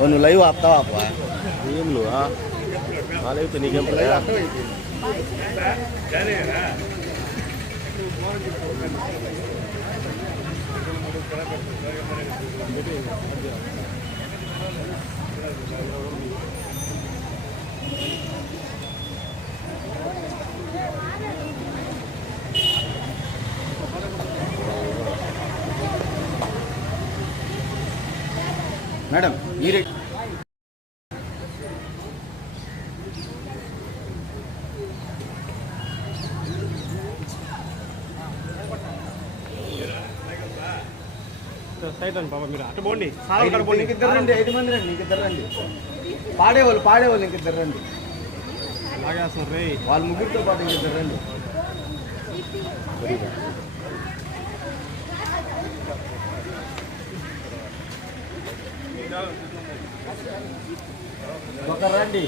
నువ్వు లైవ్ ఆపుతావా ఆపవా ఏం నువ్వు ఆ? లైవ్ నీకేం పని? మేడం మీరే సైడ్ రండి బాబా మీరు అటు పోండి. సార్ పోండి. ఇంకిద్దరు రండి ఐదు మంది రండి ఇంకిద్దరు రండి. పాడేవాళ్ళు పాడేవాళ్ళు ఇంకిద్దరు రండి. లాగేస్తున్నారు రే. వాళ్ళ ముగ్గురితో పాటు ఇంకిద్దరు రండి. ఒకరు రండి.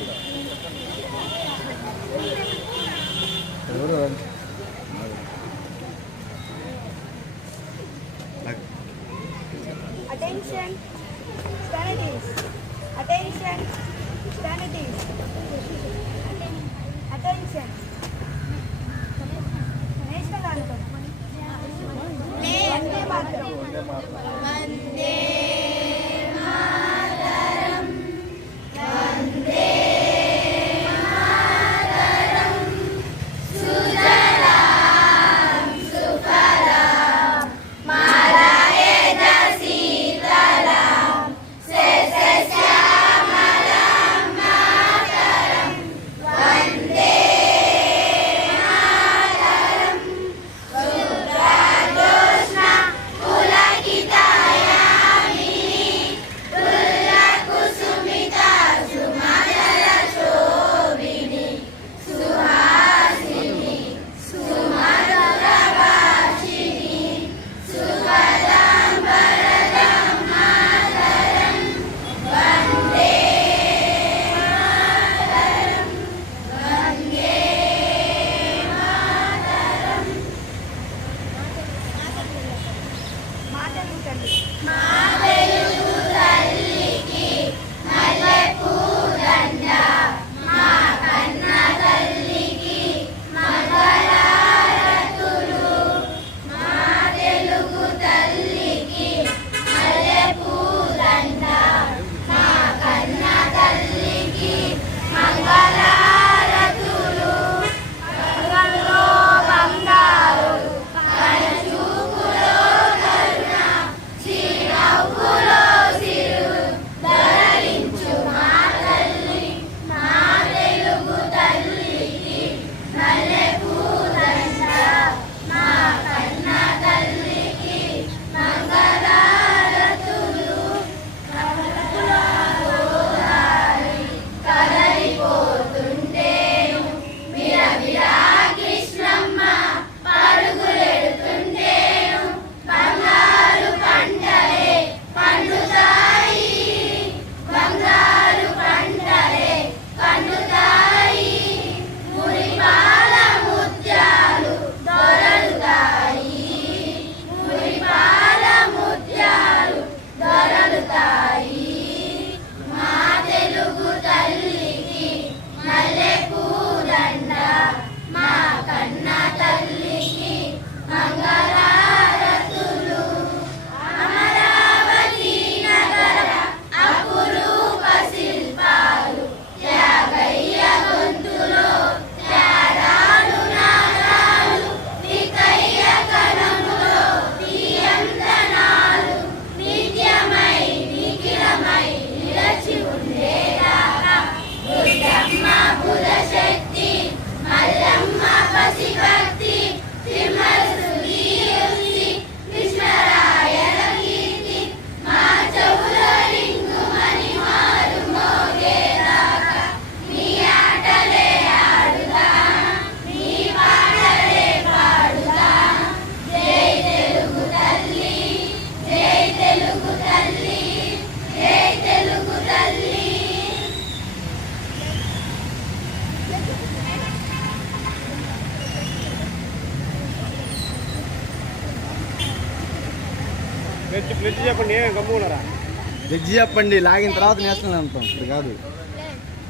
వెజ్ చెప్పండి లాగిన తర్వాత నేషనల్ అంటాం ఇప్పుడు కాదు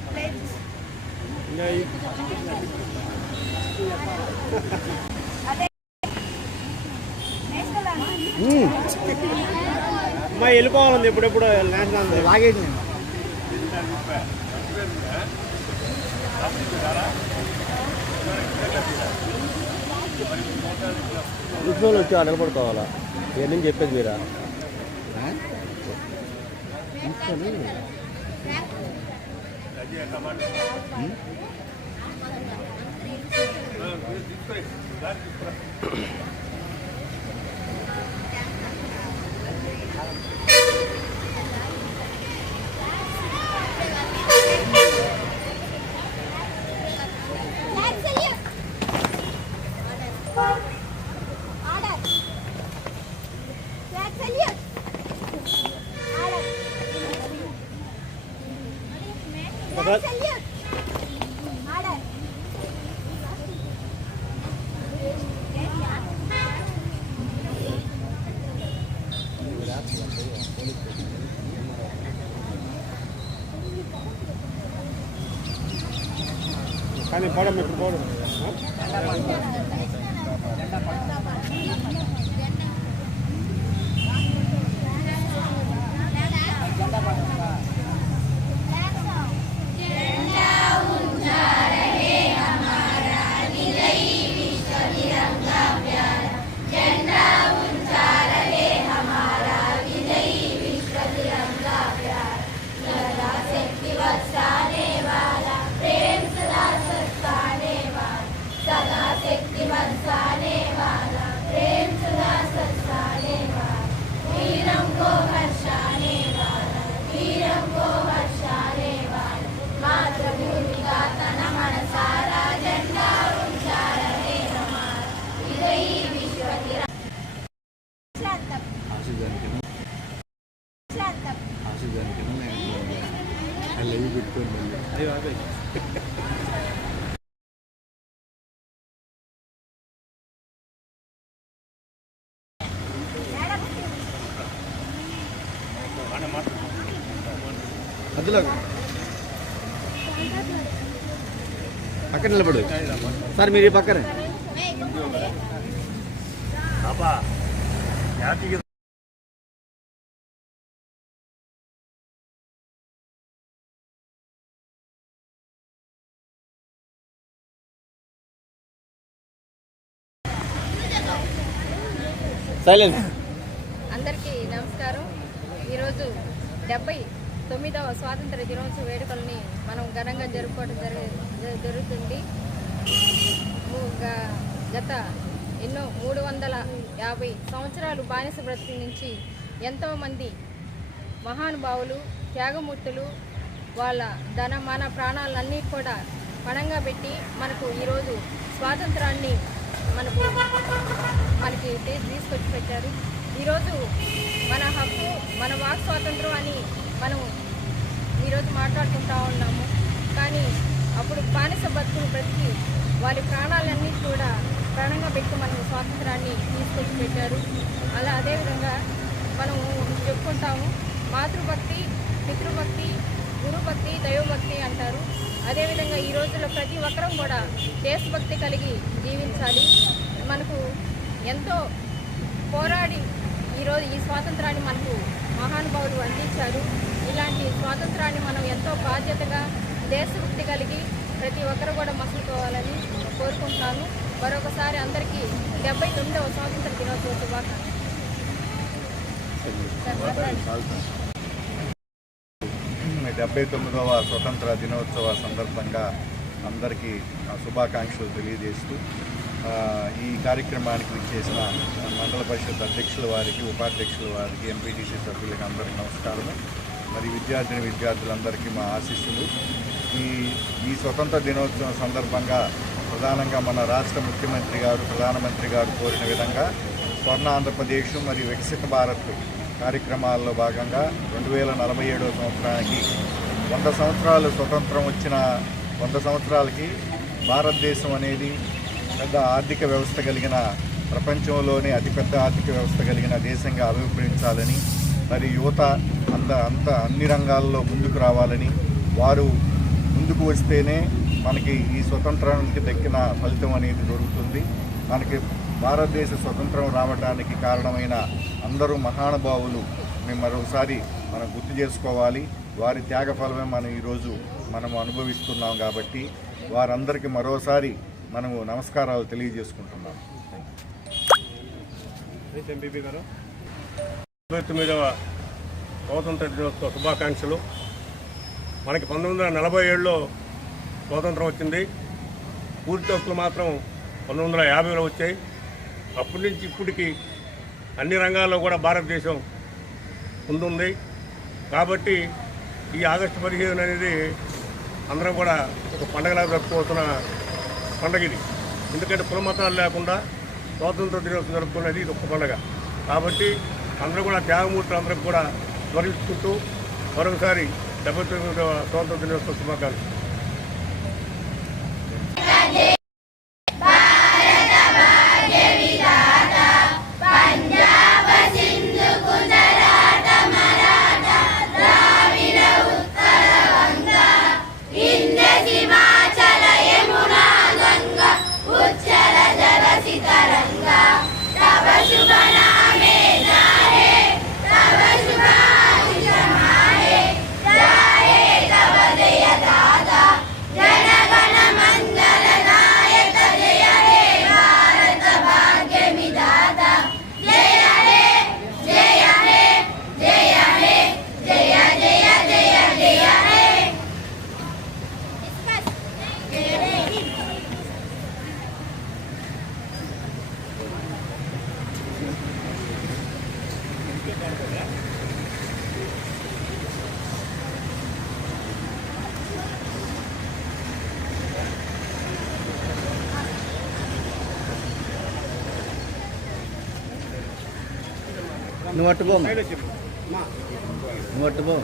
ప్లేట్స్ ఇంకా ఈ- అదే నేషనల్ అన్న మ్మ్. అమ్మాయి వెళ్ళిపోవాలండి ఎప్పుడెప్పుడు నేషనల్. లాగేది నేను చూసిన వచ్చి ఆడ నిలబడుకోవాలా ఇవన్నీ చెప్పేది మీరా? ఆర్డర్ కానీ పోవడం ఇప్పుడు పోవడం ఆ లైవ్ పెట్టుకోండి మళ్ళీ అయ్యో అదే మధ్యలో పక్కన నిలబడు సార్ మీరు ఈ పక్కనే సైలెన్స్ అందరికీ నమస్కారం. ఈరోజు డెబ్బై తొమ్మిదవ స్వాతంత్ర దినోత్సవ వేడుకల్ని మనం ఘనంగా జరుపుకోవడం జరి జరుగుతుంది. గత ఎన్నో మూడు వందల యాభై సంవత్సరాలు బానిస బ్రతుకు నుంచి ఎంతోమంది మహానుభావులు త్యాగమూర్తులు వాళ్ళ ధన మన ప్రాణాలన్నీ కూడా పణంగా పెట్టి మనకు ఈరోజు స్వాతంత్రాన్ని మనకు మనకి తీ- తీసుకొచ్చి పెట్టారు. ఈరోజు మన హక్కు మన వాక్ స్వాతంత్రం అని మనం ఈరోజు మాట్లాడుకుంటా ఉన్నాము. కానీ అప్పుడు బానిస బతుకులు బ్రతికి వారి ప్రాణాలన్నీ కూడా ప్రాణంగా పెట్టి మనం స్వాతంత్రాన్ని తీసుకొచ్చి పెట్టారు. అలా అదేవిధంగా మనము చెప్పుకుంటాము. మాతృభక్తి పితృభక్తి గురుభక్తి దైవభక్తి అంటారు. అదేవిధంగా ఈ రోజుల్లో ప్రతి ఒక్కరం కూడా దేశభక్తి కలిగి జీవించాలి. మనకు ఎంతో పోరాడి ఈరోజు ఈ స్వాతంత్రాన్ని మనకు మహానుభావులు అందించారు ఇలాంటి స్వాతంత్రాన్ని మనం ఎంతో బాధ్యతగా దేశభక్తి కలిగి ప్రతి ఒక్కరు కూడా మసులుకోవాలని కోరుకుంటున్నాను. మరొకసారి అందరికీ డెబ్బై తొమ్మిదవ స్వాతంత్ర దినోత్సవ శుభాకాంక్షలు. డెబ్బై తొమ్మిదవ స్వతంత్ర దినోత్సవ సందర్భంగా అందరికీ శుభాకాంక్షలు తెలియజేస్తూ ఈ కార్యక్రమానికి విచ్చేసిన మండల పరిషత్ అధ్యక్షుల వారికి ఉపాధ్యక్షుల వారికి ఎంపీటీసీ సభ్యులకి అందరికీ నమస్కారము. మరి విద్యార్థిని విద్యార్థులందరికీ మా ఆశీస్సులు. ఈ ఈ స్వతంత్ర దినోత్సవం సందర్భంగా ప్రధానంగా మన రాష్ట్ర ముఖ్యమంత్రి గారు ప్రధానమంత్రి గారు కోరిన విధంగా స్వర్ణ ఆంధ్రప్రదేశ్ మరియు వికసిత భారత్ కార్యక్రమాల్లో భాగంగా రెండు వేల నలభై ఏడవ సంవత్సరానికి వంద సంవత్సరాలు స్వతంత్రం వచ్చిన వంద సంవత్సరాలకి భారతదేశం అనేది పెద్ద ఆర్థిక వ్యవస్థ కలిగిన ప్రపంచంలోనే అతిపెద్ద ఆర్థిక వ్యవస్థ కలిగిన దేశంగా అభిప్రాయించాలని మరి యువత అంత అంత అన్ని రంగాల్లో ముందుకు రావాలని వారు ముందుకు వస్తేనే మనకి ఈ స్వతంత్రానికి దక్కిన ఫలితం అనేది దొరుకుతుంది. మనకి భారతదేశ స్వతంత్రం రావడానికి కారణమైన అందరూ మహానుభావులు. మేము మరొకసారి మనం గుర్తు చేసుకోవాలి. వారి త్యాగ ఫలమే మనం ఈరోజు మనము అనుభవిస్తున్నాం కాబట్టి వారందరికీ మరోసారి మనము నమస్కారాలు తెలియజేసుకుంటున్నాం. ఎంపీపీ గారు. తొమ్మిదవ స్వాతంత్ర దినోత్సవ శుభాకాంక్షలు. మనకి పంతొమ్మిది వందల నలభై ఏడులో స్వాతంత్రం వచ్చింది. పూర్తి హక్కులు మాత్రం పంతొమ్మిది వందల యాభైలో వచ్చాయి. అప్పటి నుంచి ఇప్పటికి అన్ని రంగాల్లో కూడా భారతదేశం ముందుంది. కాబట్టి ఈ ఆగస్టు పదిహేను అనేది అందరం కూడా ఒక పండగలా జరుపుకోవాల్సిన పండగ ఇది. ఎందుకంటే కులమతాలు లేకుండా స్వాతంత్ర దినోత్సవం జరుపుకునేది ఇది ఒక పండగ. కాబట్టి అందరూ కూడా త్యాగమూర్తులు అందరం కూడా స్మరించుకుంటూ మరొకసారి డెబ్బై తొమ్మిదవ స్వాతంత్ర దినోత్సవ శుభాకాంక్షలు. నువ్వు అట్టుకో నువ్వు అట్టుకో